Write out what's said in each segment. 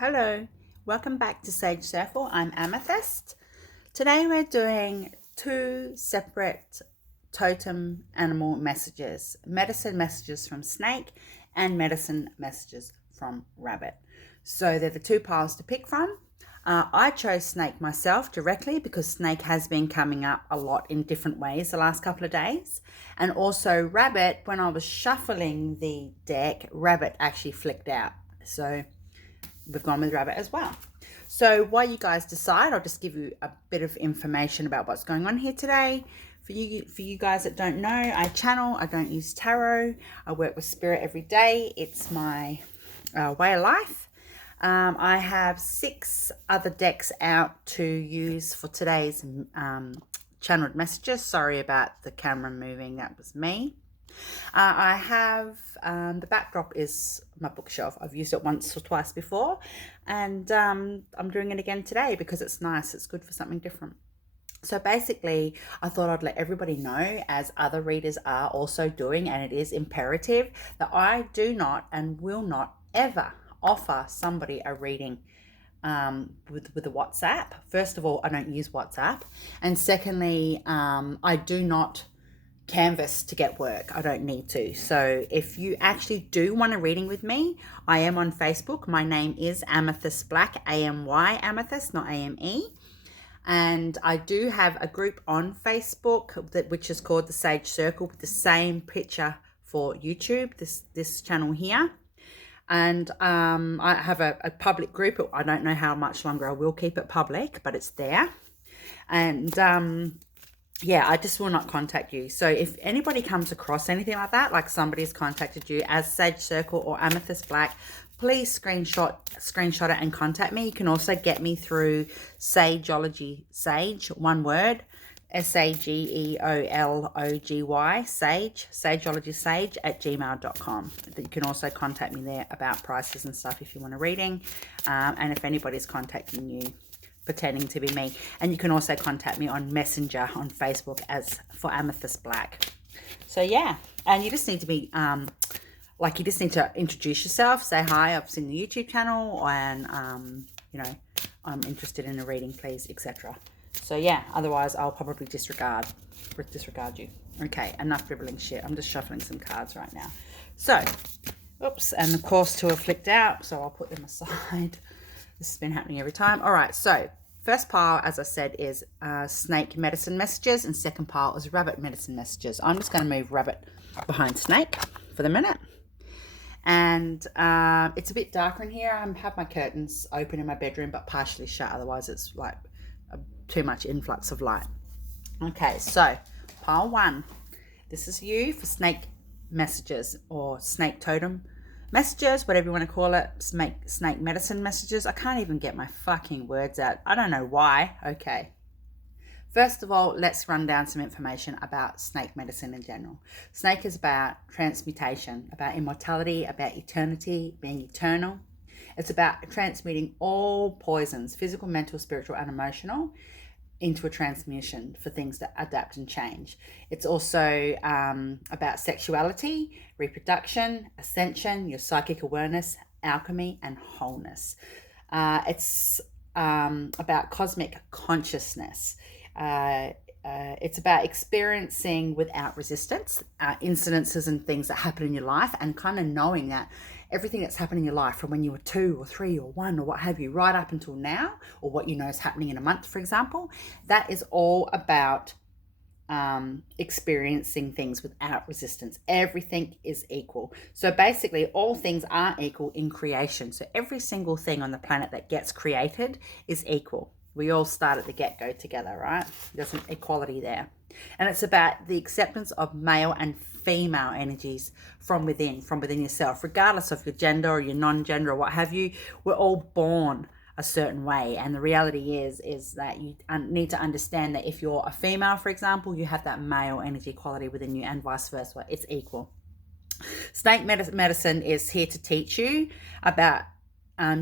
Hello, welcome back to Sage Circle. I'm Amythyst. Today we're doing two separate totem animal messages, medicine messages from snake and medicine messages from rabbit. So they're the two piles to pick from. I chose snake myself directly because snake has been coming up a lot in different ways the last couple of days. And also rabbit, when I was shuffling the deck, rabbit actually flicked out. So we've gone with rabbit as well. So while you guys decide, I'll just give you a bit of information about what's going on here today. For you guys that don't know, I don't use tarot. I work with spirit every day. It's my way of life. I have 6 other decks out to use for today's channeled messages. Sorry about the camera moving, that was me. I have the backdrop is my bookshelf. I've used it once or twice before, and I'm doing it again today because it's nice. It's good for something different. So basically, I thought I'd let everybody know, as other readers are also doing, and it is imperative, that I do not and will not ever offer somebody a reading with a WhatsApp. First of all, I don't use WhatsApp, and secondly, I do not canvas to get work. I don't need to. So if you actually do want a reading with me, I am on Facebook. My name is Amythyst Black, AMY Amythyst, not AME. And I do have a group on Facebook which is called the Sage Circle, with the same picture for YouTube, this channel here. And I have a public group. I don't know how much longer I will keep it public, but it's there. And yeah, I just will not contact you. So if anybody comes across anything like that, like somebody's contacted you as Sage Circle or Amythyst Black, please screenshot it and contact me. You can also get me through Sageology, Sage, one word, SAGEOLOGY, Sage, Sageology Sage at gmail.com. You can also contact me there about prices and stuff if you want a reading. And if anybody's contacting you pretending to be me, and you can also contact me on Messenger on Facebook as for Amythyst Black. So yeah, and you just need to be you just need to introduce yourself, say hi, I've seen the YouTube channel, and you know, I'm interested in a reading, please, etc. So yeah, otherwise I'll probably disregard you. Okay, enough dribbling shit. I'm just shuffling some cards right now. So oops, and of course 2 have flicked out, so I'll put them aside. This has been happening every time. All right, so first pile, as I said, is snake medicine messages, and second pile is rabbit medicine messages. I'm just going to move rabbit behind snake for the minute. And it's a bit darker in here. I have my curtains open in my bedroom, but partially shut. Otherwise, it's like too much influx of light. Okay, so pile 1. This is you for snake messages or snake totem messages, whatever you want to call it. Snake medicine messages. I can't even get my fucking words out. I don't know why. Okay. First of all, let's run down some information about snake medicine in general. Snake is about transmutation, about immortality, about eternity, being eternal. It's about transmuting all poisons, physical, mental, spiritual, and emotional, into a transmutation for things that adapt and change. It's also about sexuality, reproduction, ascension, your psychic awareness, alchemy, and wholeness. It's about cosmic consciousness. It's about experiencing without resistance incidences and things that happen in your life, and kind of knowing that everything that's happened in your life from when you were 2 or 3 or 1 or what have you, right up until now, or what you know is happening in a month, for example, that is all about experiencing things without resistance. Everything is equal. So basically all things are equal in creation. So every single thing on the planet that gets created is equal. We all start at the get-go together, right? There's an equality there. And it's about the acceptance of male and female energies from within yourself, regardless of your gender or your non-gender or what have you. We're all born a certain way, and the reality is that you need to understand that if you're a female, for example, you have that male energy quality within you, and vice versa. It's equal. Snake medicine is here to teach you about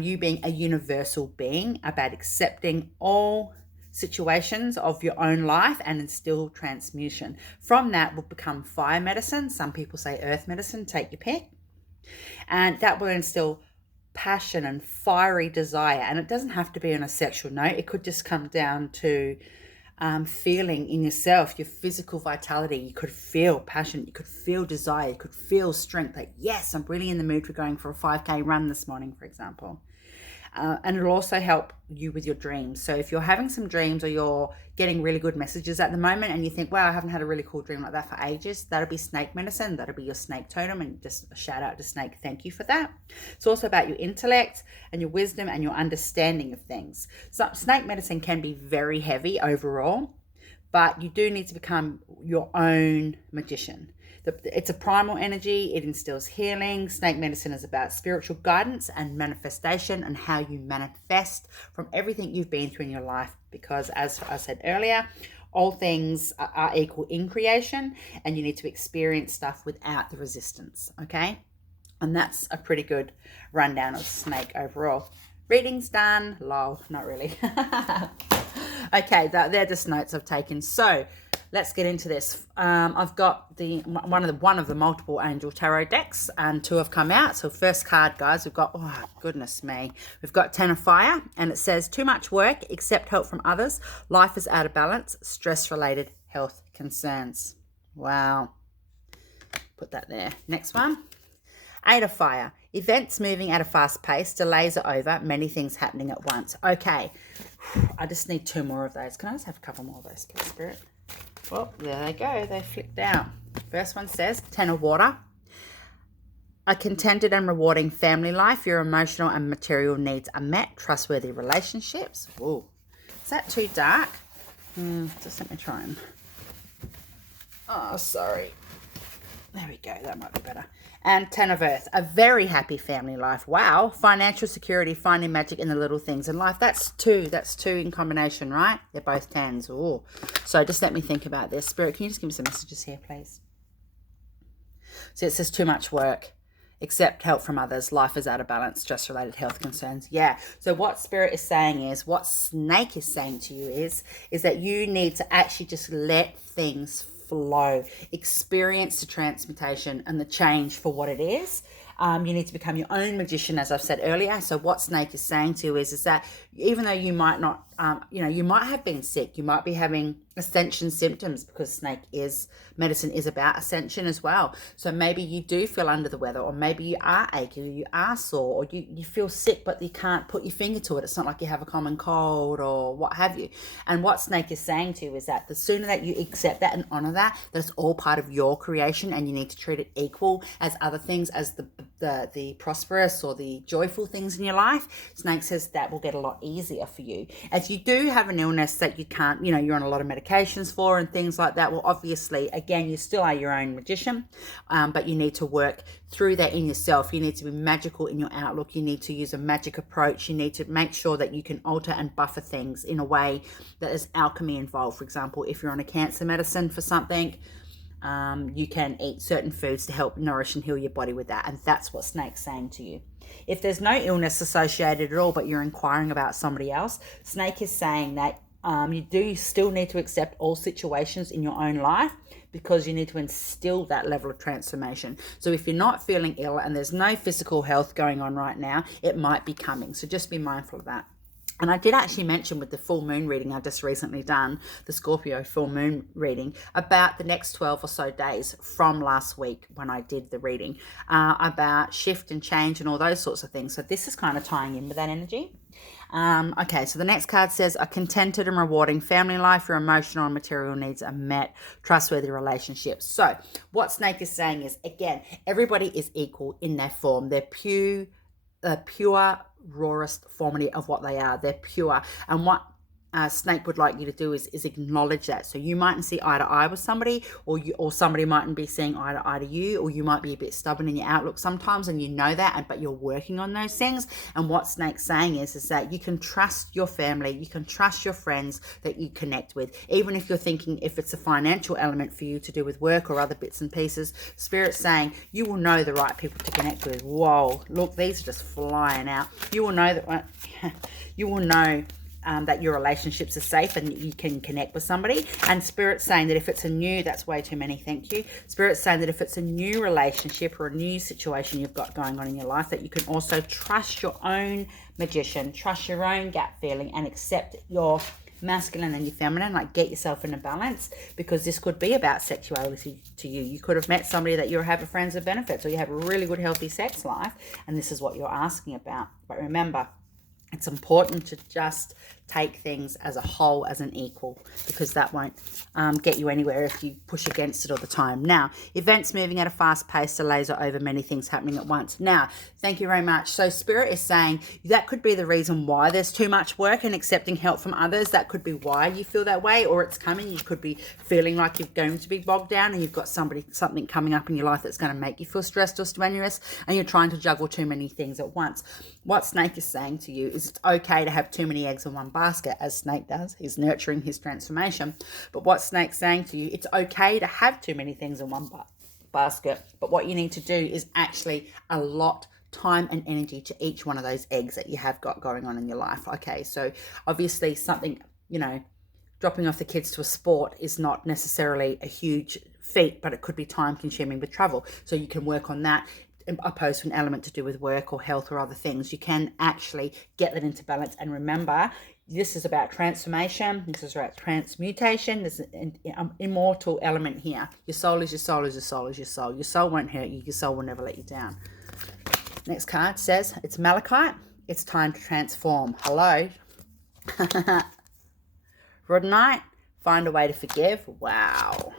you being a universal being, about accepting all situations of your own life and instill transmutation. From that will become fire medicine. Some people say earth medicine, take your pick. And that will instill passion and fiery desire. And it doesn't have to be on a sexual note. It could just come down to feeling in yourself, your physical vitality. You could feel passion, you could feel desire, you could feel strength. Like, yes, I'm really in the mood for going for a 5K run this morning, for example. And it'll also help you with your dreams. So if you're having some dreams or you're getting really good messages at the moment and you think, wow, I haven't had a really cool dream like that for ages, that'll be snake medicine. That'll be your snake totem. And just a shout out to snake. Thank you for that. It's also about your intellect and your wisdom and your understanding of things. So snake medicine can be very heavy overall, but you do need to become your own magician. It's a primal energy. It instills healing. Snake medicine is about spiritual guidance and manifestation and how you manifest from everything you've been through in your life. Because as I said earlier, all things are equal in creation, and you need to experience stuff without the resistance. Okay. And that's a pretty good rundown of snake overall. Reading's done. Lol, not really. Okay, they're just notes I've taken. So let's get into this. I've got one of the multiple angel tarot decks, and 2 have come out. So first card, guys, we've got, oh goodness me, we've got 10 of Fire, and it says, too much work, accept help from others, life is out of balance, stress related health concerns. Wow, put that there. Next one, 8 of Fire, events moving at a fast pace, delays are over, many things happening at once. Okay, I just need 2 more of those. Can I just have a couple more of those, please, Spirit? Well, there they go. They flipped out. First one says, 10 of Water. A contented and rewarding family life. Your emotional and material needs are met. Trustworthy relationships. Ooh. Is that too dark? Just let me try and... Oh, sorry. There we go. That might be better. And 10 of Earth. A very happy family life. Wow. Financial security. Finding magic in the little things in life. That's 2. That's 2 in combination, right? They're both 10s. Ooh. So just let me think about this. Spirit, can you just give me some messages here, please? So it says too much work. Accept help from others. Life is out of balance. Stress-related health concerns. Yeah. So what Spirit is saying is, what Snake is saying to you is that you need to actually just let things flow, experience the transmutation and the change for what it is. You need to become your own magician, as I've said earlier. So what Snake is saying to you is that even though you might not, you might have been sick, you might be having ascension symptoms, because snake medicine is about ascension as well. So maybe you do feel under the weather, or maybe you are achy, or you are sore, or you feel sick, but you can't put your finger to it. It's not like you have a common cold or what have you. And what Snake is saying to you is that the sooner that you accept that and honor that it's all part of your creation, and you need to treat it equal as other things, as the prosperous or the joyful things in your life. Snake says that will get a lot easier for you. If you do have an illness that you can't, you're on a lot of medications for and things like that, well, obviously, again, you still are your own magician, but you need to work through that in yourself. You need to be magical in your outlook. You need to use a magic approach. You need to make sure that you can alter and buffer things in a way that is alchemy involved. For example, if you're on a cancer medicine for something, you can eat certain foods to help nourish and heal your body with that. And that's what Snake's saying to you. If there's no illness associated at all, but you're inquiring about somebody else, Snake is saying that you do still need to accept all situations in your own life, because you need to instill that level of transformation. So if you're not feeling ill and there's no physical health going on right now, it might be coming. So just be mindful of that. And I did actually mention with the full moon reading I've just recently done, the Scorpio full moon reading, about the next 12 or so days from last week when I did the reading, about shift and change and all those sorts of things. So this is kind of tying in with that energy. Okay, so the next card says, a contented and rewarding family life, your emotional and material needs are met, trustworthy relationships. So what Snake is saying is, again, everybody is equal in their form. They're pure, rawest formity of what they are. They're pure. And what Snake would like you to do is acknowledge that. So you mightn't see eye to eye with somebody, or somebody mightn't be seeing eye to eye to you, or you might be a bit stubborn in your outlook sometimes, and you know that, but you're working on those things. And what Snake's saying is that you can trust your family, you can trust your friends that you connect with, even if you're thinking if it's a financial element for you to do with work or other bits and pieces. Spirit's saying you will know the right people to connect with. Whoa, look, these are just flying out. You will know that you will know that your relationships are safe and you can connect with somebody. And Spirit's saying that if it's a new, that's way too many, thank you. Spirit's saying that if it's a new relationship or a new situation you've got going on in your life, that you can also trust your own magician, trust your own gut feeling, and accept your masculine and your feminine, like get yourself in a balance, because this could be about sexuality to you. You could have met somebody that you have a friends with benefits, or you have a really good healthy sex life, and this is what you're asking about. But remember, it's important to just take things as a whole, as an equal, because that won't get you anywhere if you push against it all the time. Now, events moving at a fast pace, delays are over, many things happening at once. Now, thank you very much. So Spirit is saying that could be the reason why there's too much work and accepting help from others. That could be why you feel that way, or it's coming. You could be feeling like you're going to be bogged down and you've got something coming up in your life that's going to make you feel stressed or strenuous, and you're trying to juggle too many things at once. What Snake is saying to you is it's okay to have too many eggs in one basket, as Snake does. He's nurturing his transformation. But what Snake's saying to you, it's okay to have too many things in one basket. But what you need to do is actually allot time and energy to each one of those eggs that you have got going on in your life. Okay, so obviously something, dropping off the kids to a sport is not necessarily a huge feat, but it could be time consuming with travel. So you can work on that, opposed to an element to do with work or health or other things. You can actually get that into balance. And remember, this is about transformation. This is about transmutation. There's an immortal element here. Your soul is your soul is your soul is your soul. Your soul won't hurt you. Your soul will never let you down. Next card says, it's Malachite. It's time to transform. Hello. Rhodonite, find a way to forgive. Wow.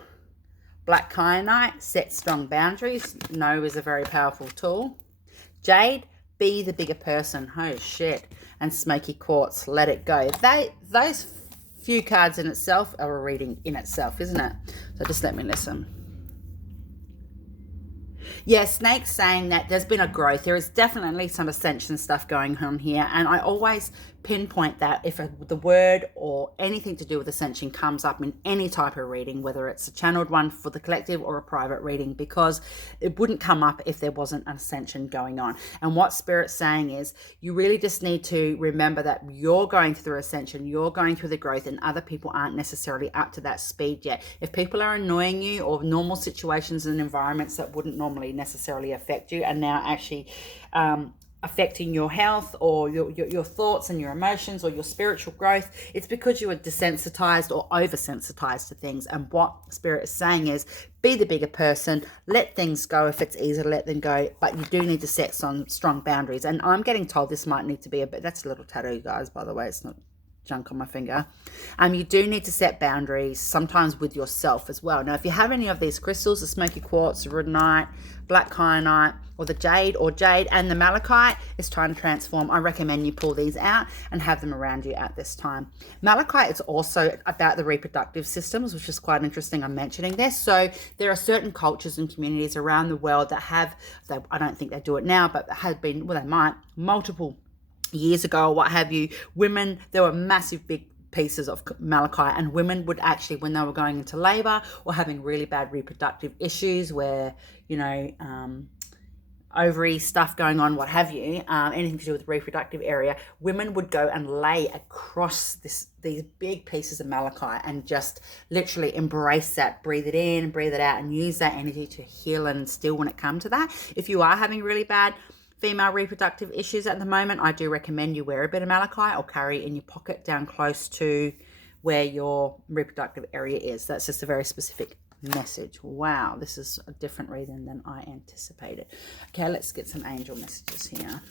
Black Kyanite, set strong boundaries. No is a very powerful tool. Jade, be the bigger person. Oh shit. And Smoky Quartz, let it go. Those few cards in itself are a reading in itself, isn't it? So just let me listen. Yeah, Snake's saying that there's been a growth. There is definitely some ascension stuff going on here. And I always pinpoint that if the word or anything to do with ascension comes up in any type of reading, whether it's a channeled one for the collective or a private reading, because it wouldn't come up if there wasn't an ascension going on. And what Spirit's saying is you really just need to remember that you're going through ascension, you're going through the growth, and other people aren't necessarily up to that speed yet. If people are annoying you, or normal situations and environments that wouldn't normally necessarily affect you and now actually affecting your health or your thoughts and your emotions or your spiritual growth, it's because you are desensitized or oversensitized to things. And what Spirit is saying is be the bigger person, let things go if it's easy to let them go, but you do need to set some strong boundaries. And I'm getting told this might need to be that's a little tattoo, guys, by the way. It's not junk on my finger. You do need to set boundaries, sometimes with yourself as well. Now, if you have any of these crystals, the Smoky Quartz, the Rhodonite, Black Kyanite, or the Jade and the Malachite, it's time to transform. I recommend you pull these out and have them around you at this time. Malachite is also about the reproductive systems, which is quite interesting I'm mentioning this. So there are certain cultures and communities around the world that have, I don't think they do it now, but have been, well, they might, multiple years ago or what have you, women, there were massive big pieces of malachite, and women would actually, when they were going into labor or having really bad reproductive issues where, ovary stuff going on, what have you, anything to do with the reproductive area, women would go and lay across these big pieces of malachite and just literally embrace that, breathe it in, breathe it out, and use that energy to heal and still when it comes to that. If you are having really bad female reproductive issues at the moment, I do recommend you wear a bit of malachite or carry it in your pocket down close to where your reproductive area is. That's just a very specific message. Wow, this is a different reading than I anticipated. Okay, let's get some angel messages here.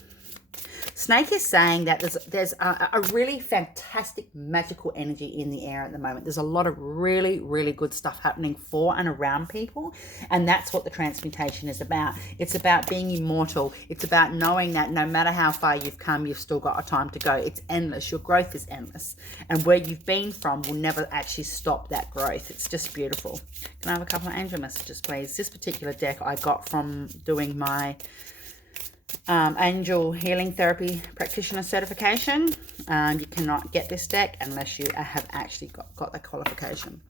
Snake is saying that there's a really fantastic magical energy in the air at the moment. There's a lot of really, really good stuff happening for and around people. And that's what the transmutation is about. It's about being immortal. It's about knowing that no matter how far you've come, you've still got a time to go. It's endless. Your growth is endless. And where you've been from will never actually stop that growth. It's just beautiful. Can I have a couple of angel messages, please? This particular deck I got from doing my angel healing therapy practitioner certification. You cannot get this deck unless you have actually got the qualification.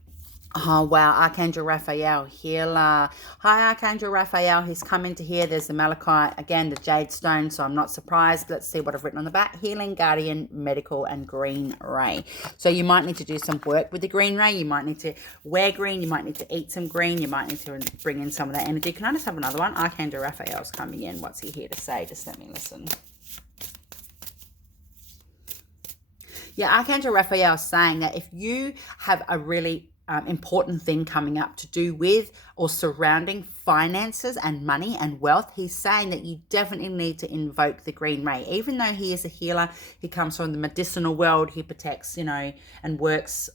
Oh, wow. Archangel Raphael, healer. Hi, Archangel Raphael. He's coming to here. There's the malachite, again, the jade stone, so I'm not surprised. Let's see what I've written on the back. Healing, guardian, medical, and green ray. So you might need to do some work with the green ray. You might need to wear green. You might need to eat some green. You might need to bring in some of that energy. Can I just have another one? Archangel Raphael's coming in. What's he here to say? Just let me listen. Yeah, Archangel Raphael is saying that if you have a really important thing coming up to do with or surrounding finances and money and wealth, he's saying that you definitely need to invoke the green ray. Even though he is a healer, he comes from the medicinal world, he protects, and works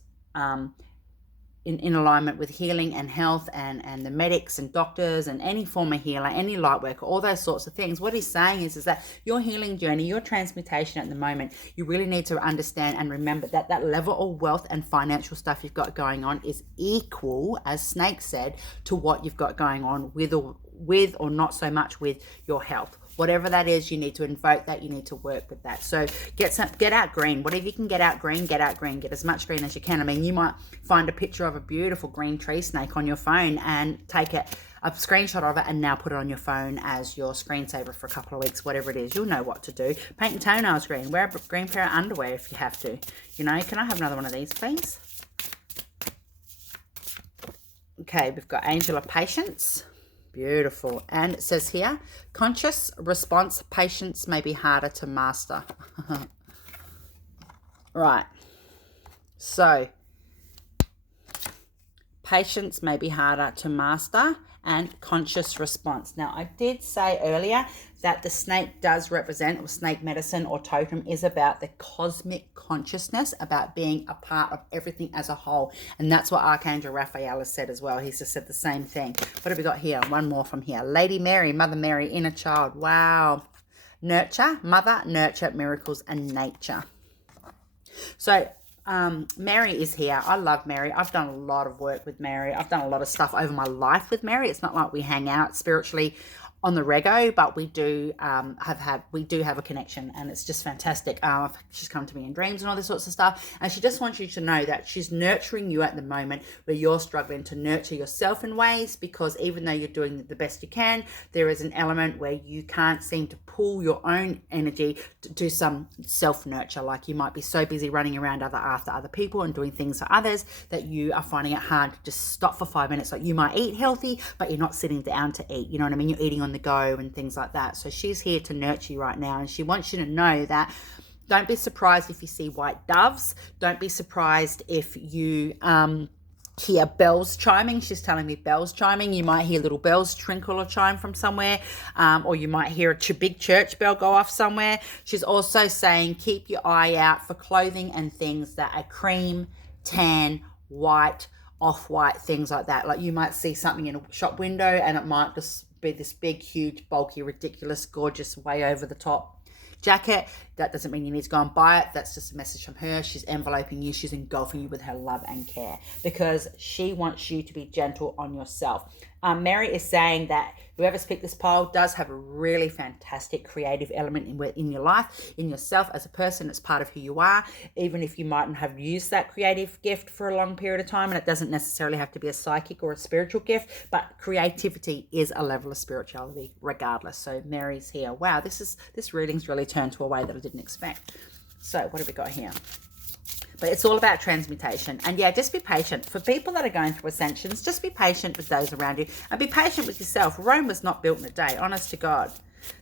in alignment with healing and health and the medics and doctors and any form of healer, any light worker, all those sorts of things. What he's saying is that your healing journey, your transmutation at the moment, you really need to understand and remember that that level of wealth and financial stuff you've got going on is equal, as Snake said, to what you've got going on with or not so much with your health. Whatever that is, you need to invoke that. You need to work with that. So get out green. Whatever you can get out green, get out green. Get as much green as you can. I mean, you might find a picture of a beautiful green tree snake on your phone and take a screenshot of it and now put it on your phone as your screensaver for a couple of weeks, whatever it is. You'll know what to do. Paint your toenails green. Wear a green pair of underwear if you have to. Can I have another one of these, please? Okay, we've got Angel of Patience. Beautiful. And it says here, conscious response patience may be harder to master. Right. So, patience may be harder to master and conscious response. Now, I did say earlier that the snake does represent, or snake medicine or totem is about the cosmic consciousness, about being a part of everything as a whole. And that's what Archangel Raphael has said as well. He's just said the same thing. What have we got here? One more from here. Lady Mary, Mother Mary, inner child. Wow. Nurture, mother, nurture, miracles, and nature. So, Mary is here. I love Mary. I've done a lot of work with Mary. I've done a lot of stuff over my life with Mary. It's not like we hang out spiritually on the rego, but we do have a connection, and it's just fantastic. She's come to me in dreams and all this sorts of stuff, and she just wants you to know that she's nurturing you at the moment where you're struggling to nurture yourself in ways, because even though you're doing the best you can, there is an element where you can't seem to pull your own energy to do some self-nurture. Like you might be so busy running around after other people and doing things for others that you are finding it hard to just stop for 5 minutes. Like you might eat healthy, but you're not sitting down to eat. You know what I mean? You're eating on the go and things like that. So she's here to nurture you right now, and she wants you to know that don't be surprised if you see white doves. Don't be surprised if you hear bells chiming. She's telling me bells chiming. You might hear little bells trinkle or chime from somewhere, or you might hear a big church bell go off somewhere. She's also saying keep your eye out for clothing and things that are cream, tan, white, off-white, things like that. Like you might see something in a shop window and it might just be this big, huge, bulky, ridiculous, gorgeous, way over the top jacket. That doesn't mean you need to go and buy it. That's just a message from her. She's enveloping you. She's engulfing you with her love and care because she wants you to be gentle on yourself. Mary is saying that whoever's picked this pole does have a really fantastic creative element in your life, in yourself as a person. It's part of who you are, even if you mightn't have used that creative gift for a long period of time. And it doesn't necessarily have to be a psychic or a spiritual gift, but creativity is a level of spirituality regardless. So Mary's here. Wow, this reading's really turned to a way that I didn't expect. So what have we got here? But it's all about transmutation. And yeah, just be patient. For people that are going through ascensions, just be patient with those around you and be patient with yourself. Rome was not built in a day, honest to God.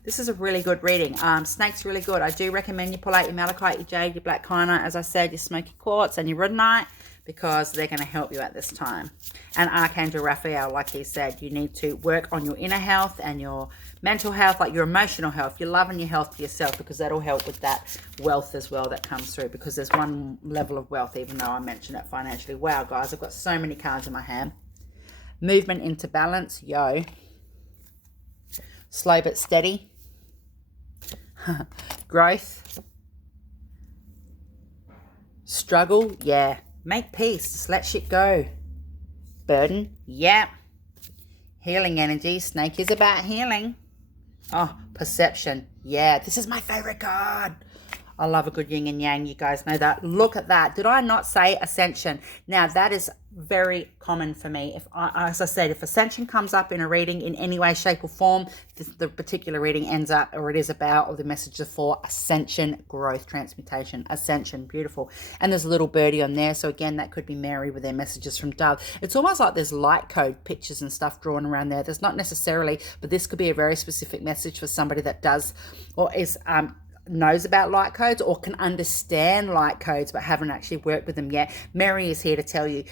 This is a really good reading. Snake's really good. I do recommend you pull out your malachite, your jade, your black china, as I said, your smoky quartz and your rhodonite, because they're going to help you at this time. And Archangel Raphael, like he said, you need to work on your inner health and your mental health, like your emotional health, your love and your health for yourself, because that'll help with that wealth as well that comes through, because there's one level of wealth, even though I mentioned it financially. Wow, guys, I've got so many cards in my hand. Movement into balance, yo. Slow but steady. Growth. Struggle, yeah. Make peace, just let shit go. Burden, yeah. Healing energy, snake is about healing. Oh, perception, yeah. This is my favorite card. I love a good yin and yang. You guys know that. Look at that. Did I not say ascension? Now, that is very common for me. As I said, if ascension comes up in a reading in any way, shape, or form, the particular reading ends up, or it is about, or the message is for ascension, growth, transmutation, ascension. Beautiful. And there's a little birdie on there. So again, that could be Mary with their messages from Dove. It's almost like there's light code pictures and stuff drawn around there. There's not necessarily, but this could be a very specific message for somebody that does or is knows about light codes or can understand light codes but haven't actually worked with them yet. Mary is here to tell you,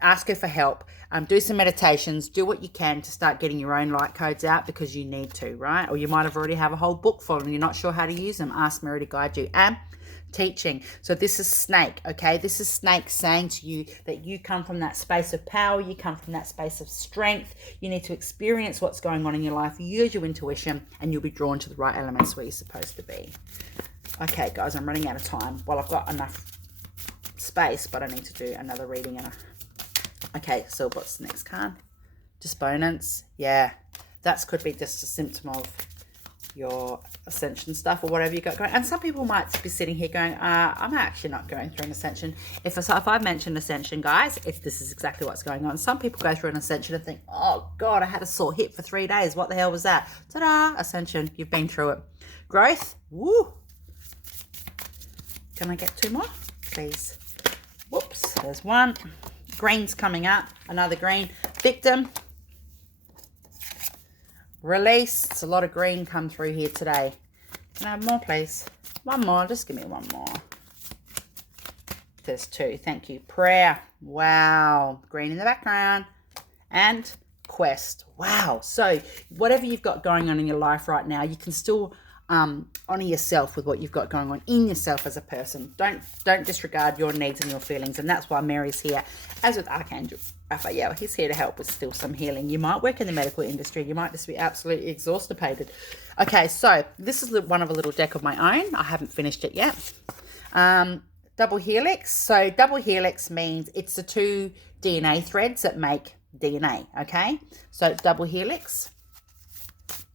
ask her for help, do some meditations, do what you can to start getting your own light codes out, because you need to, right? Or you might have already have a whole book full and you're not sure how to use them. Ask Mary to guide you. Teaching. So this is Snake, okay? This is Snake saying to you that you come from that space of power, you come from that space of strength. You need to experience what's going on in your life, use your intuition, and you'll be drawn to the right elements where you're supposed to be. Okay, guys, I'm running out of time. Well, I've got enough space, but I need to do another reading. Okay, so what's the next card? Disponents. Yeah, that could be just a symptom of your ascension stuff or whatever you got going. And some people might be sitting here going, I'm actually not going through an ascension. If I mentioned ascension, guys, this is exactly what's going on. Some people go through an ascension and think, oh God, I had a sore hip for 3 days. What the hell was that? Ta-da, ascension. You've been through it. Growth. Woo. Can I get 2 more, please? Whoops, there's one. Green's coming up. Another green. Victim. Release. It's a lot of green come through here today. Can I have more, please? One more. Just give me one more. There's 2. Thank you. Prayer. Wow. Green in the background. And quest. Wow. So whatever you've got going on in your life right now, you can still honor yourself with what you've got going on in yourself as a person. Don't disregard your needs and your feelings. And that's why Mary's here. As with Archangel Raphael, he's here to help with still some healing. You might work in the medical industry. You might just be absolutely exhausted. Okay, so this is one of a little deck of my own. I haven't finished it yet. Double helix. So double helix means it's the 2 DNA threads that make DNA, okay? So double helix.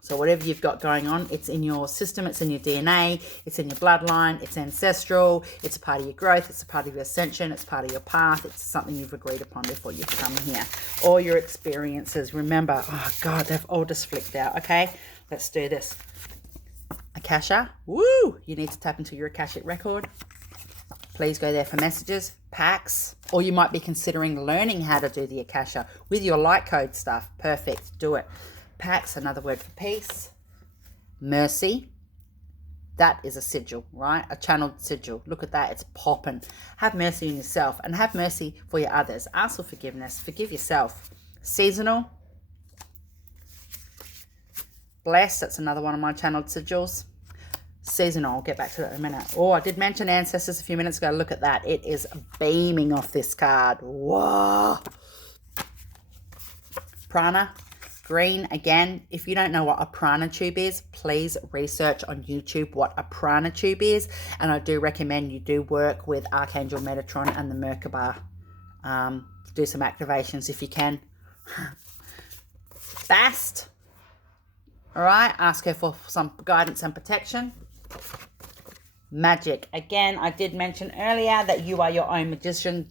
So whatever you've got going on, it's in your system, it's in your DNA, it's in your bloodline, it's ancestral, it's a part of your growth, it's a part of your ascension, it's part of your path, it's something you've agreed upon before you've come here. All your experiences, remember, oh God, they've all just flicked out, okay? Let's do this. Akasha, woo! You need to tap into your Akashic record. Please go there for messages, packs, or you might be considering learning how to do the Akasha with your light code stuff. Perfect, do it. Pax, another word for peace. Mercy. That is a sigil, right? A channeled sigil. Look at that. It's popping. Have mercy on yourself and have mercy for your others. Ask for forgiveness. Forgive yourself. Seasonal. Blessed. That's another one of my channeled sigils. Seasonal. I'll get back to that in a minute. Oh, I did mention ancestors a few minutes ago. Look at that. It is beaming off this card. Whoa. Prana. Green, again, if you don't know what a prana tube is, please research on YouTube what a prana tube is. And I do recommend you do work with Archangel Metatron and the Merkaba. Do some activations if you can. Bast. All right, ask her for some guidance and protection. Magic. Again, I did mention earlier that you are your own magician,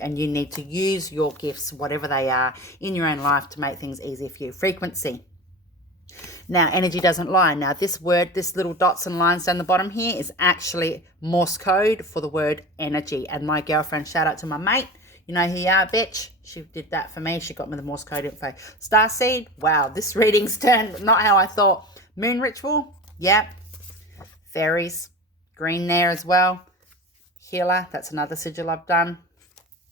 and you need to use your gifts, whatever they are, in your own life to make things easier for you. Frequency. Now, energy doesn't lie. Now, this word, this little dots and lines down the bottom here is actually Morse code for the word energy. And my girlfriend, shout out to my mate. You know who you are, bitch. She did that for me. She got me the Morse code info. Starseed. Wow, this reading's turned not how I thought. Moon ritual. Yep. Fairies. Green there as well. Healer, that's another sigil I've done.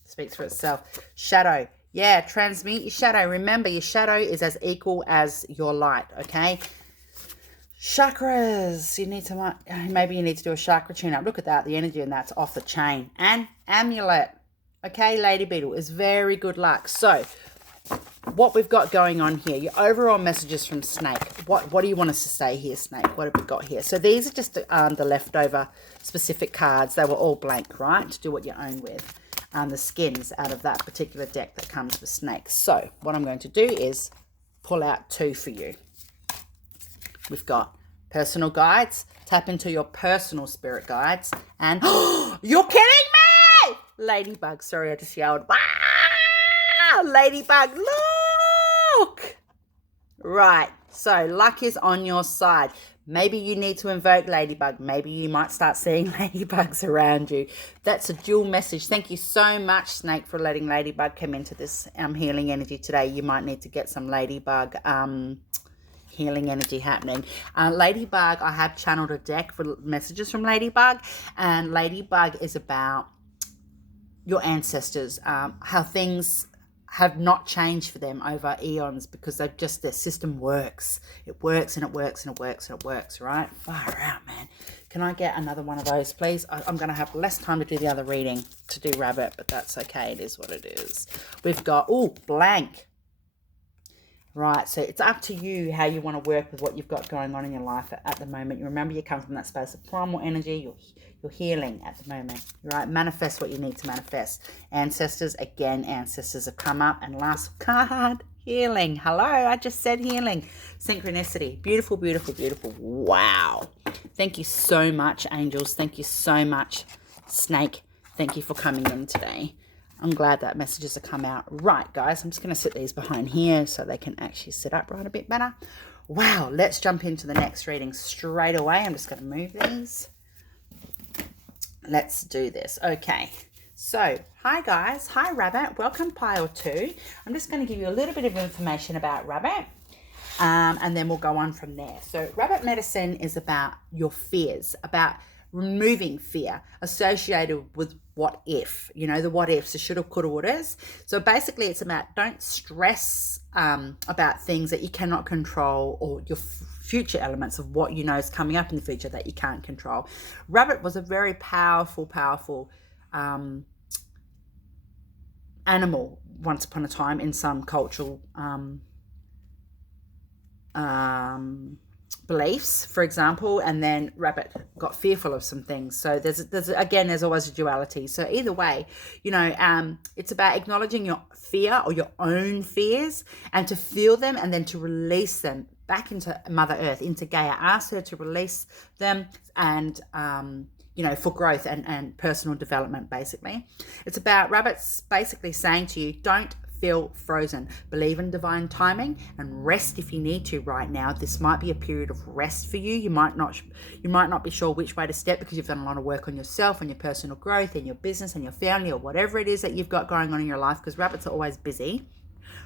Speaks for itself. Shadow, yeah, transmute your shadow. Remember, your shadow is as equal as your light, okay? Chakras, maybe you need to do a chakra tune-up. Look at that, the energy in that's off the chain. And amulet, okay, Lady Beetle, is very good luck. So, what we've got going on here, your overall messages from Snake. What do you want us to say here, Snake? What have we got here? So these are just the leftover specific cards. They were all blank, right? To do what you own with. The skins out of that particular deck that comes with Snake. So what I'm going to do is pull out 2 for you. We've got personal guides. Tap into your personal spirit guides. And you're kidding me! Ladybug. Sorry, I just yelled. Wow! Ladybug, look! Right. So luck is on your side. Maybe you need to invoke Ladybug. Maybe you might start seeing ladybugs around you. That's a dual message. Thank you so much, Snake, for letting Ladybug come into this healing energy today. You might need to get some Ladybug healing energy happening. Ladybug, I have channeled a deck for messages from Ladybug. And Ladybug is about your ancestors, how things have not changed for them over eons because they've just, their system works. It works and it works and it works and it works, right? Far out, man. Can I get another one of those, please? I'm going to have less time to do the other reading to do rabbit, but that's okay. It is what it is. We've got, blank. Right, so it's up to you how you want to work with what you've got going on in your life at the moment. You remember you come from that space of primal energy. You're healing at the moment, right? Manifest what you need to manifest. Ancestors, again, ancestors have come up. And last card, healing. Hello, I just said healing. Synchronicity. Beautiful, beautiful, beautiful. Wow. Thank you so much, angels. Thank you so much, Snake. Thank you for coming in today. I'm glad that messages have come out. Right, guys, I'm just going to sit these behind here so they can actually sit upright a bit better. Wow, let's jump into the next reading straight away. I'm just going to move these. Let's do this. Okay, so hi, guys. Hi, Rabbit. Welcome, pile 2. I'm just going to give you a little bit of information about Rabbit, and then we'll go on from there. So rabbit medicine is about your fears, about removing fear associated with what if, the what ifs, the shoulda, coulda, wouldas. So basically it's about don't stress about things that you cannot control, or your future elements of what is coming up in the future that you can't control. Rabbit was a very powerful animal once upon a time in some cultural beliefs, for example, and then rabbit got fearful of some things. So there's always a duality. So either way, it's about acknowledging your fear or your own fears and to feel them and then to release them back into Mother Earth, into Gaia. Ask her to release them and for growth and personal development, basically. It's about rabbits basically saying to you, don't feel frozen. Believe in divine timing and rest if you need to right now. This might be a period of rest for you. You might not be sure which way to step because you've done a lot of work on yourself and your personal growth and your business and your family or whatever it is that you've got going on in your life, because rabbits are always busy,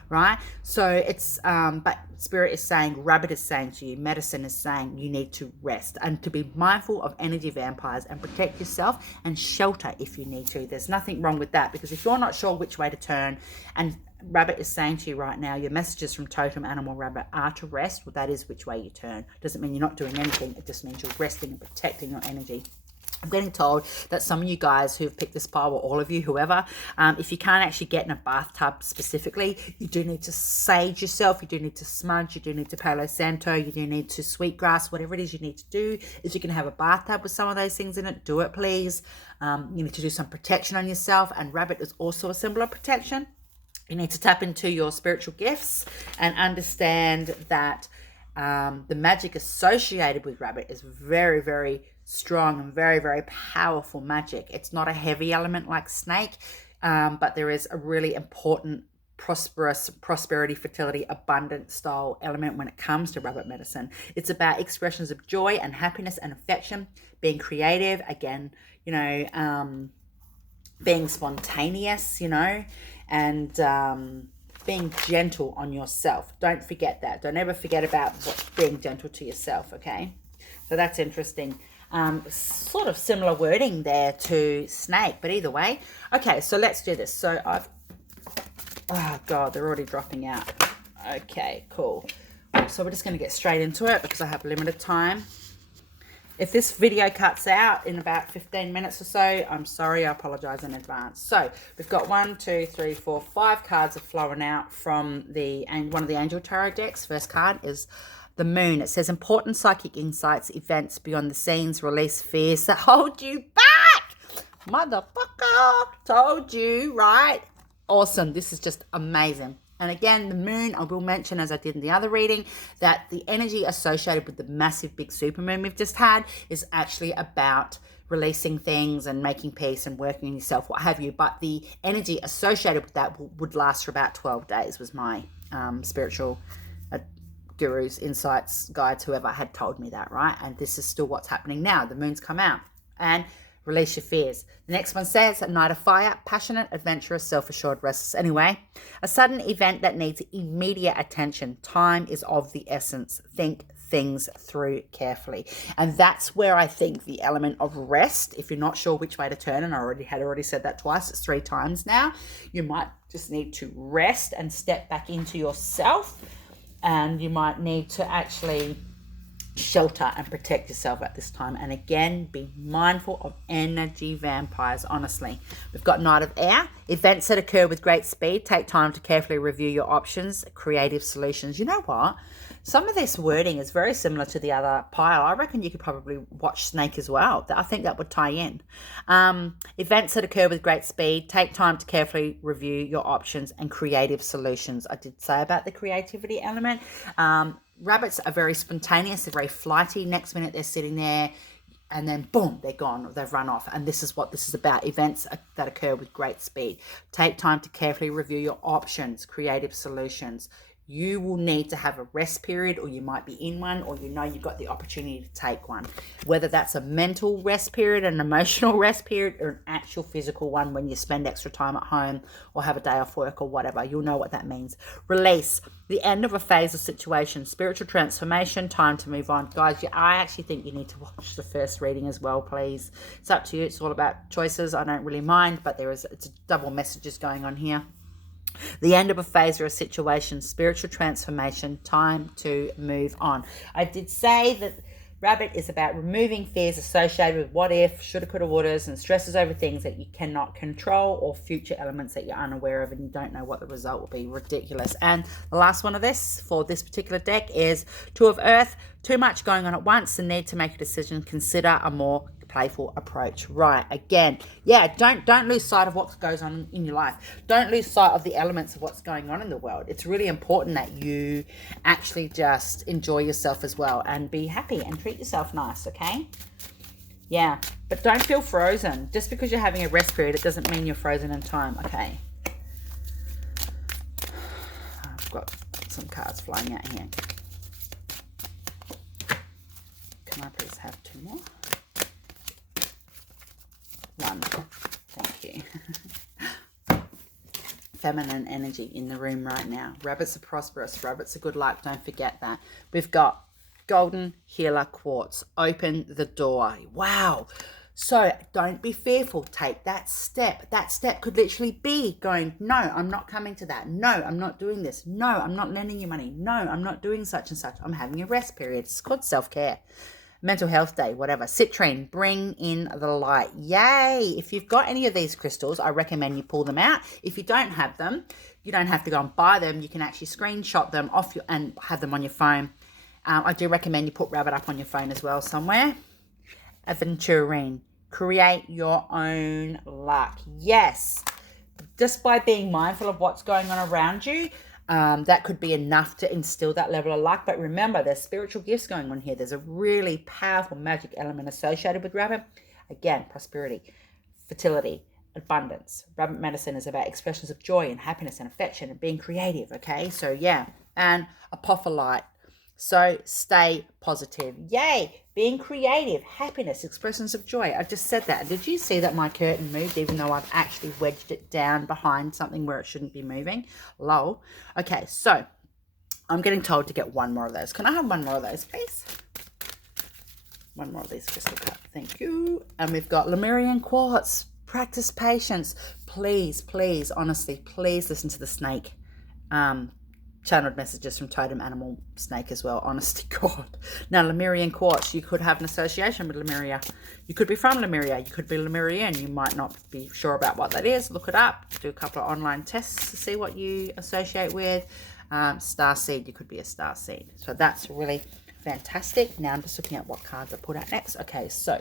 right? So it's but spirit is saying, rabbit is saying to you, medicine is saying you need to rest and to be mindful of energy vampires and protect yourself and shelter if you need to. There's nothing wrong with that, because if you're not sure which way to turn, and rabbit is saying to you right now, your messages from Totem Animal Rabbit are to rest. Well, that is which way you turn. Doesn't mean you're not doing anything. It just means you're resting and protecting your energy. I'm getting told that some of you guys who've picked this pile, or all of you, whoever, if you can't actually get in a bathtub specifically, you do need to sage yourself, you do need to smudge, you do need to Palo Santo, you do need to sweetgrass, whatever it is you need to do. If you can have a bathtub with some of those things in it, do it, please. You need to do some protection on yourself, and rabbit is also a symbol of protection. You need to tap into your spiritual gifts and understand that the magic associated with rabbit is very, very strong and very, very powerful magic. It's not a heavy element like snake, but there is a really important prosperity, fertility, abundant style element when it comes to rabbit medicine. It's about expressions of joy and happiness and affection, being creative, again, being spontaneous, and being gentle on yourself. Don't forget that. Don't ever forget about being gentle to yourself, okay? So that's interesting. Sort of similar wording there to snake, but either way. Okay, so let's do this. So oh God, they're already dropping out. Okay, cool. So we're just going to get straight into it because I have limited time. If this video cuts out in about 15 minutes or so, I'm sorry, I apologize in advance. So we've got 1, 2, 3, 4, 5 cards are flowing out from one of the Angel Tarot decks. First card is the Moon. It says, important psychic insights, events beyond the scenes, release fears that hold you back. Motherfucker, told you, right? Awesome. This is just amazing. And again, the moon, I will mention, as I did in the other reading, that the energy associated with the massive big supermoon we've just had is actually about releasing things and making peace and working on yourself, what have you. But the energy associated with that would last for about 12 days, was my spiritual gurus, insights, guides, whoever had told me that, right? And this is still what's happening now. The moon's come out. And release your fears. The next one says, a night of fire, passionate, adventurous, self-assured, restless. Anyway, a sudden event that needs immediate attention. Time is of the essence. Think things through carefully. And that's where I think the element of rest, if you're not sure which way to turn, and I already said that twice, it's 3 times now, you might just need to rest and step back into yourself. And you might need to actually shelter and protect yourself at this time. And again, be mindful of energy vampires. Honestly, we've got Knight of Air, events that occur with great speed. Take time to carefully review your options. Creative solutions. You know what, some of this wording is very similar to the other pile. I reckon you could probably watch Snake as well. I think that would tie in. Events that occur with great speed. Take time to carefully review your options and creative solutions. I did say about the creativity element. Rabbits are very spontaneous. They're very flighty. Next minute they're sitting there and then boom, they're gone. They've run off. And this is what this is about. Events that occur with great speed. Take time to carefully review your options, creative solutions. You will need to have a rest period, or you might be in one, or you know you've got the opportunity to take one. Whether that's a mental rest period, an emotional rest period, or an actual physical one when you spend extra time at home or have a day off work or whatever, you'll know what that means. Release, the end of a phase or situation, spiritual transformation, time to move on. Guys, I actually think you need to watch the first reading as well, please. It's up to you. It's all about choices. I don't really mind, but it's double messages going on here. The end of a phase or a situation, spiritual transformation, time to move on. I did say that Rabbit is about removing fears associated with what if, shoulda, coulda, wouldas, and stresses over things that you cannot control, or future elements that you're unaware of and you don't know what the result will be. Ridiculous. And the last one of this for this particular deck is Two of Earth. Too much going on at once, the need to make a decision. Consider a more playful approach. Right, again, yeah, don't lose sight of what goes on in your life. Don't lose sight of the elements of what's going on in the world. It's really important that you actually just enjoy yourself as well and be happy and treat yourself nice, okay? Yeah, but don't feel frozen. Just because you're having a rest period, it doesn't mean you're frozen in time, okay? I've got some cards flying out here. Can I please have 2 more? 1. Thank you. Feminine energy in the room right now. Rabbits are prosperous. Rabbits are good luck. Don't forget that. We've got Golden Healer Quartz. Open the door. Wow. So don't be fearful. Take that step. That step could literally be going, no, I'm not coming to that. No, I'm not doing this. No, I'm not lending you money. No, I'm not doing such and such. I'm having a rest period. It's called self-care. Mental health day, whatever. Citrine, bring in the light. Yay! If you've got any of these crystals, I recommend you pull them out. If you don't have them, you don't have to go and buy them. You can actually screenshot them off and have them on your phone. I do recommend you put Rabbit up on your phone as well somewhere. Aventurine, create your own luck. Yes, just by being mindful of what's going on around you, that could be enough to instill that level of luck. But remember, there's spiritual gifts going on here. There's a really powerful magic element associated with Rabbit. Again, prosperity, fertility, abundance. Rabbit medicine is about expressions of joy and happiness and affection and being creative, okay? So, yeah. And apophyllite. So, stay positive. Yay! Being creative, happiness, expressions of joy. I just said that. Did you see that my curtain moved even though I've actually wedged it down behind something where it shouldn't be moving? Lol. Okay, so I'm getting told to get 1 more of those. Can I have 1 more of those, please? 1 more of these crystal cups. Thank you. And we've got Lemurian Quartz. Practice patience. Please, please, honestly, please listen to the snake. Channeled messages from Totem Amimal snake as well. Honest to God. Now, Lemurian Quartz, you could have an association with Lemuria. You could be from Lemuria. You could be Lemurian. You might not be sure about what that is. Look it up. Do a couple of online tests to see what you associate with. Star seed. You could be a star seed. So that's really fantastic. Now I'm just looking at what cards I put out next. Okay, so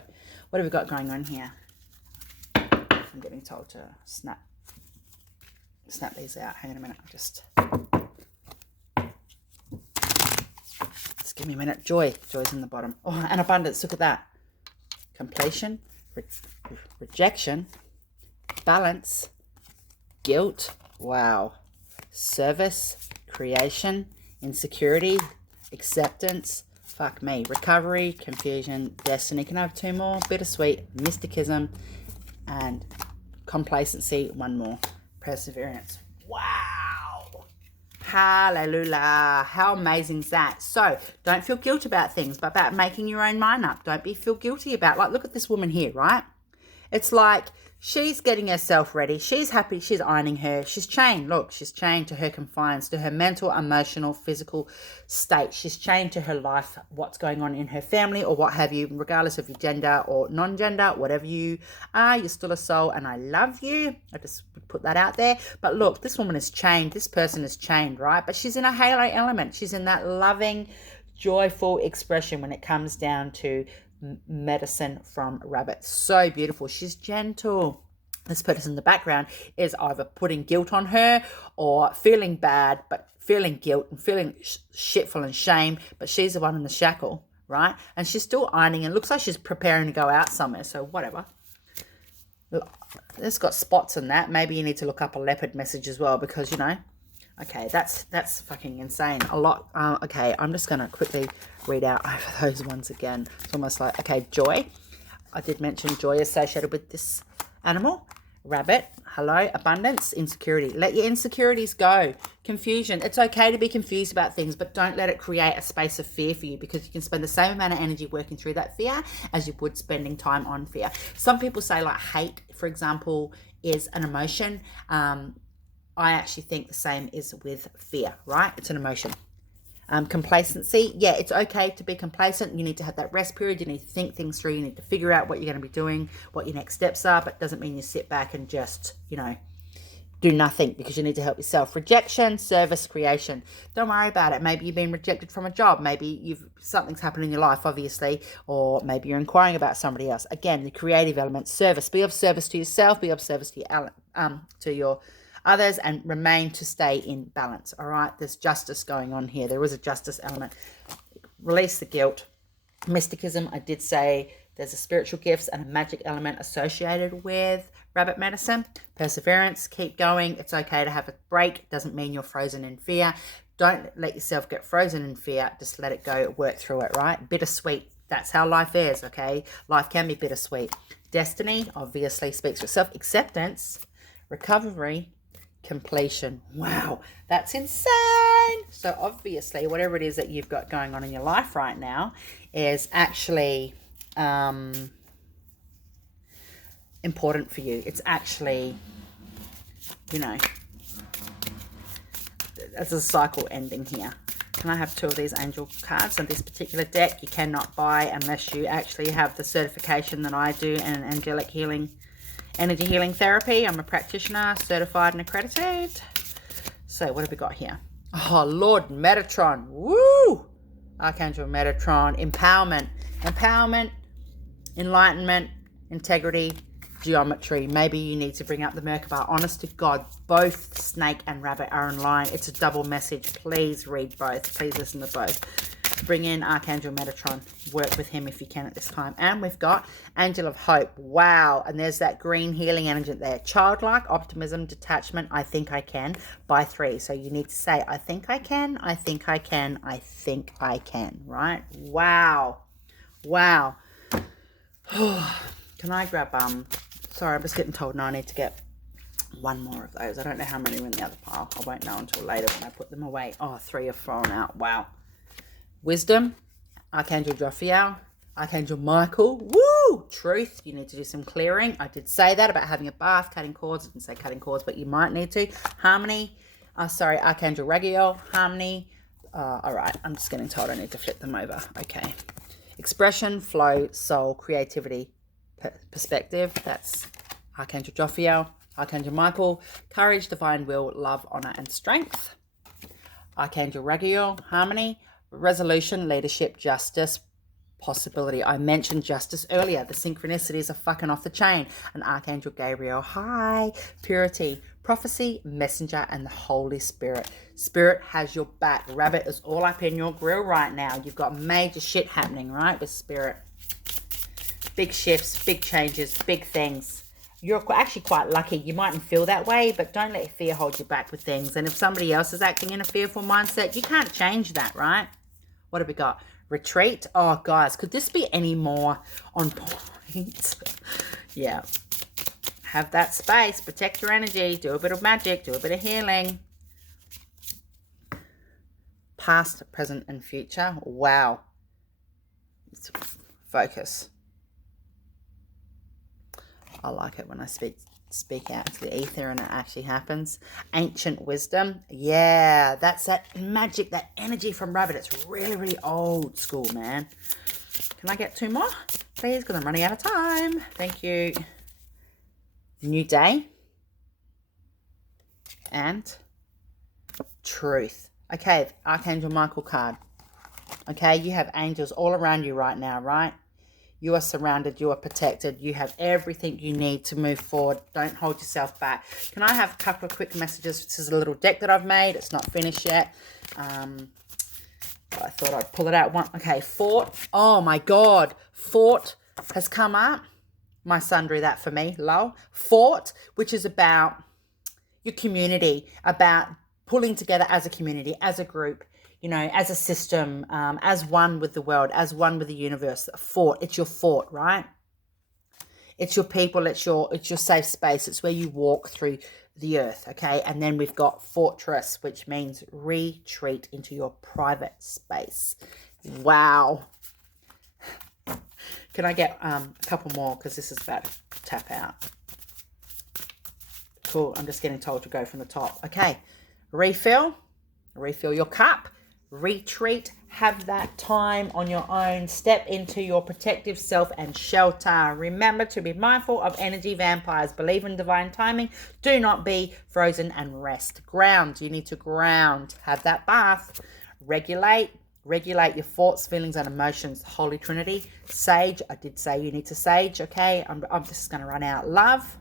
what have we got going on here? I'm getting told to snap. snap these out. Hang on a minute. Just give me a minute. Joy's in the bottom. Oh, and abundance. Look at that. Completion, rejection, balance, guilt. Wow. Service, creation, insecurity, acceptance. Fuck me. Recovery, confusion, destiny. Can I have 2 more? Bittersweet, mysticism, and complacency. 1 more. Perseverance. Wow. Hallelujah. How amazing is that? So don't feel guilt about things, but about making your own mind up. Don't feel guilty about, like, look at this woman here, right? It's like she's getting herself ready. She's happy. She's ironing her. She's chained. Look, she's chained to her confines, to her mental, emotional, physical state. She's chained to her life, what's going on in her family or what have you, regardless of your gender or non-gender, whatever you are, you're still a soul and I love you. I just put that out there. But look, this woman is chained. This person is chained, right? But she's in a halo element. She's in that loving, joyful expression when it comes down to medicine from rabbit. So beautiful. She's gentle. This person in the background is either putting guilt on her or feeling bad, but feeling guilt and feeling shitful and shame, but she's the one in the shackle, right? And she's still ironing and looks like she's preparing to go out somewhere, so whatever. It's got spots in that. Maybe you need to look up a leopard message as well because, you know, okay, that's fucking insane. A lot. Okay, I'm just going to quickly read out over those ones again. It's almost like, okay, joy. I did mention joy associated with this animal. Rabbit. Hello. Abundance. Insecurity. Let your insecurities go. Confusion. It's okay to be confused about things, but don't let it create a space of fear for you because you can spend the same amount of energy working through that fear as you would spending time on fear. Some people say like hate, for example, is an emotion. I actually think the same is with fear, right? It's an emotion. Complacency. Yeah, it's okay to be complacent. You need to have that rest period. You need to think things through. You need to figure out what you're going to be doing, what your next steps are, but it doesn't mean you sit back and just, you know, do nothing because you need to help yourself. Rejection, service, creation. Don't worry about it. Maybe you've been rejected from a job. Maybe something's happened in your life, obviously, or maybe you're inquiring about somebody else. Again, the creative element, service. Be of service to yourself. Be of service to your others, and remain to stay in balance. All right, there's justice going on here. There is a justice element. Release the guilt. Mysticism, I did say there's a spiritual gifts and a magic element associated with rabbit medicine. Perseverance, keep going. It's okay to have a break. Doesn't mean you're frozen in fear. Don't let yourself get frozen in fear. Just let it go, work through it, right? Bittersweet. That's how life is, okay? Life can be bittersweet. Destiny, obviously, speaks for itself. Acceptance, recovery, completion. Wow, that's insane. So obviously whatever it is that you've got going on in your life right now is actually important for you. It's actually, you know, there's a cycle ending here. Can I have 2 of these angel cards? And this particular deck you cannot buy unless you actually have the certification that I do in an angelic healing, energy healing therapy. I'm a practitioner, certified and accredited. So what have we got here? Oh, Lord Metatron. Woo! Archangel Metatron. Empowerment. Empowerment, enlightenment, integrity, geometry. Maybe you need to bring up the Merkaba. Honest to God, both snake and rabbit are in line. It's a double message. Please read both. Please listen to both. Bring in Archangel Metatron. Work with him if you can at this time. And we've got Angel of Hope. Wow. And there's that green healing energy there. Childlike, optimism, detachment, I think I can, by 3. So you need to say, I think I can, I think I can, I think I can, right? Wow. Wow. Can I grab, sorry, I'm just getting told now I need to get 1 more of those. I don't know how many are in the other pile. I won't know until later when I put them away. Oh, 3 have fallen out. Wow. Wisdom, Archangel Jophiel, Archangel Michael. Woo! Truth, you need to do some clearing. I did say that about having a bath, cutting cords. I didn't say cutting cords, but you might need to. Harmony, Archangel Ragiel, harmony. All right, I'm just getting told I need to flip them over. Okay. Expression, flow, soul, creativity, perspective. That's Archangel Jophiel, Archangel Michael. Courage, divine will, love, honor, and strength. Archangel Ragiel, harmony. Resolution, leadership, justice, possibility. I mentioned justice earlier. The synchronicities are fucking off the chain. And Archangel Gabriel, hi. Purity, prophecy, messenger, and the Holy Spirit. Spirit has your back. Rabbit is all up in your grill right now. You've got major shit happening, right, with Spirit. Big shifts, big changes, big things. You're actually quite lucky. You mightn't feel that way, but don't let fear hold you back with things. And if somebody else is acting in a fearful mindset, you can't change that, right? What have we got? Retreat. Oh, guys, could this be any more on point? Yeah. Have that space. Protect your energy. Do a bit of magic. Do a bit of healing. Past, present, and future. Wow. Focus. I like it when I speak out to the ether and it actually happens. Ancient wisdom. Yeah, that's that magic, that energy from Rabbit. It's really, really old school, man. Can I get 2 more? Please, because I'm running out of time. Thank you. New day. And truth. Okay, Archangel Michael card. Okay, you have angels all around you right now, right? You are surrounded. You are protected. You have everything you need to move forward. Don't hold yourself back. Can I have a couple of quick messages? This is a little deck that I've made. It's not finished yet. I thought I'd pull it out. Okay, fort. Oh, my God. Fort has come up. My son drew that for me. Lol. Fort, which is about your community, about pulling together as a community, as a group, you know, as a system, as one with the world, as one with the universe. A fort. It's your fort, right? It's your people. It's your safe space. It's where you walk through the earth, okay? And then we've got fortress, which means retreat into your private space. Wow. Can I get a couple more? Because this is about to tap out. Cool. I'm just getting told to go from the top. Okay. Refill. Refill your cup. Retreat. Have that time on your own. Step into your protective self and shelter. Remember to be mindful of energy vampires. Believe in divine timing. Do not be frozen and rest. Ground. You need to ground. Have that bath. Regulate. Regulate your thoughts, feelings, and emotions. Holy Trinity. Sage. I did say you need to sage, okay? I'm just going to run out. Love.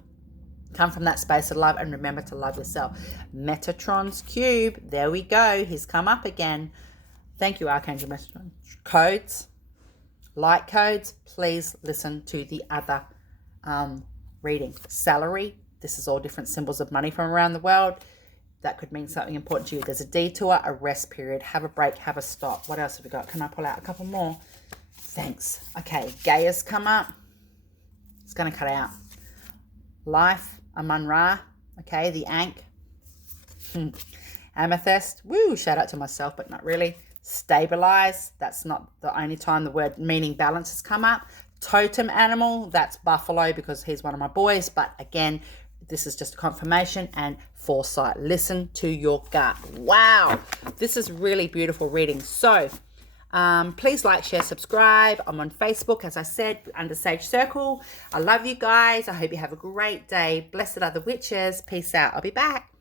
Come from that space of love and remember to love yourself. Metatron's cube. There we go. He's come up again. Thank you, Archangel Metatron. Codes. Light codes. Please listen to the other reading. Salary. This is all different symbols of money from around the world. That could mean something important to you. There's a detour, a rest period, have a break, have a stop. What else have we got? Can I pull out a couple more? Thanks. Okay, Gaia's come up. It's going to cut out. Life, Amun-Ra. Okay, the Ankh. Amythyst. Woo, shout out to myself, but not really. Stabilize. That's not the only time the word meaning balance has come up. Totem Animal. That's Buffalo because he's one of my boys. But again, this is just a confirmation. And foresight. Listen to your gut. Wow. This is really beautiful reading. So, please like, share, subscribe. I'm on Facebook, as I said, under Sage Circle. I love you guys. I hope you have a great day. Blessed are the witches. Peace out. I'll be back.